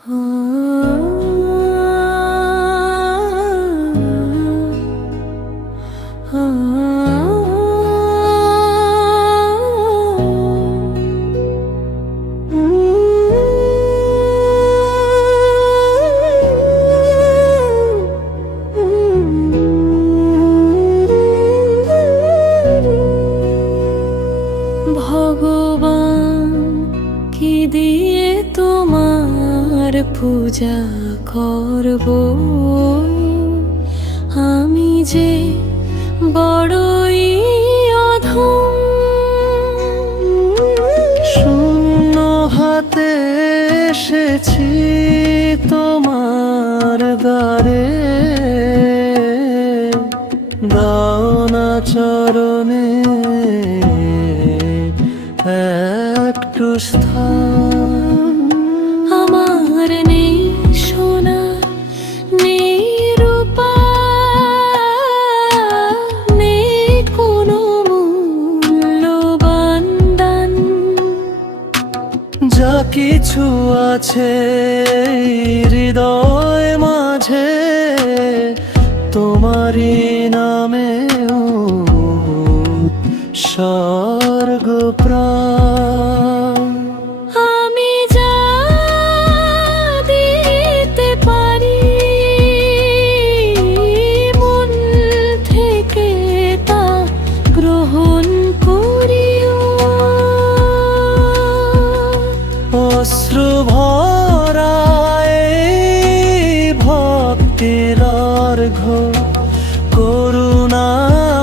ভগবান কি দিয়ে তোমার পূজা করব, আমি যে বড়ই অধম। শূন্য হাতে এসেছি তোমার দ্বারে, দাও না চরণে একটু স্থান। আমার নেই সোনা, নেই রূপা, নেই কোনো মূল্যবান দান। যা কিছু আছে হৃদয় মাঝে, তোমারই নামে স্বর্গ প্রাণ। আমি যা দিতে পারি মন থেকে তা গ্রহণ করিও। অশ্রু ভরা ভক্তির অর্ঘ্য করুণাময়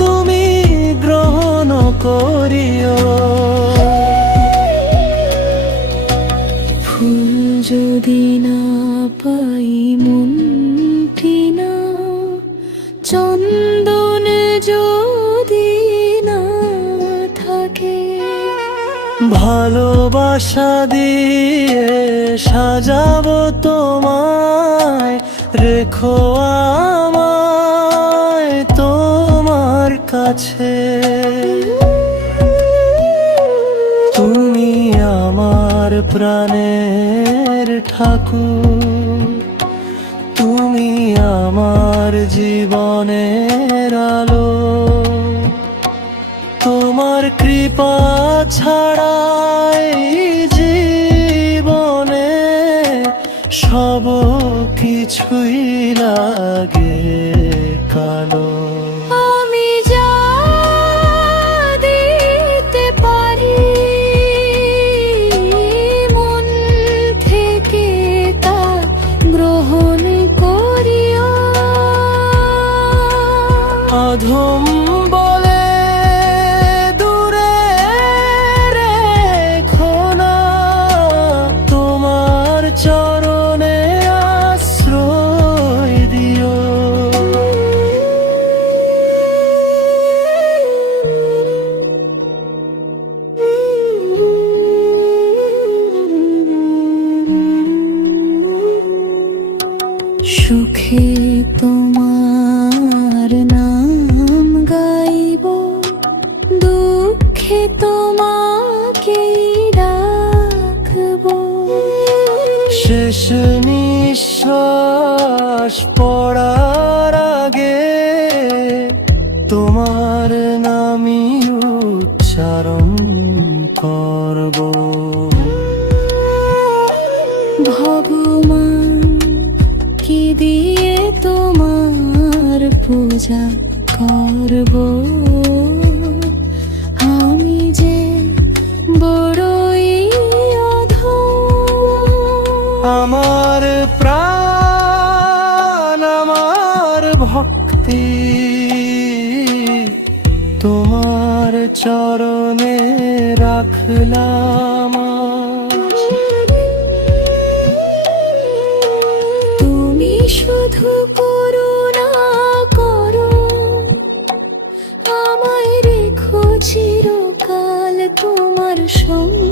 তুমি গ্রহণ করিও। ফুল যদি না পাই মনটি না, চন্দন যদি না থাকে, ভালোবাসা দিয়ে সাজাবো তোমায়, রেখো আমায় তোমার কাছে। তুমি আমার প্রাণের ঠাকুর, তুমি আমার জীবনের আলো। তোমার কৃপা ছাড়াই জীবনে সব কিছুই লাগে কালো। আমি যা দিতে পারি মন থেকে তা গ্রহণ করিও। অধম বলে দূরে রেখো না, তোমার চরণে আশ্রয় দিও। সুখে তোমার নাম গাইব, দুঃখে তোমাকে রাখব। শেষ নিঃশ্বাস পড়ার আগে তোমার নামই উচ্চারণ করব। ভগবান কি দিয়ে তোমার পূজা করব, আমি যে বড়ই অধম। আমার প্রাণ আমার ভক্তি তোমার চরণে রাখলাম। তুমি শুধু করুণা করো, আমায় রেখো চিরকাল তোমার সঙ্গে।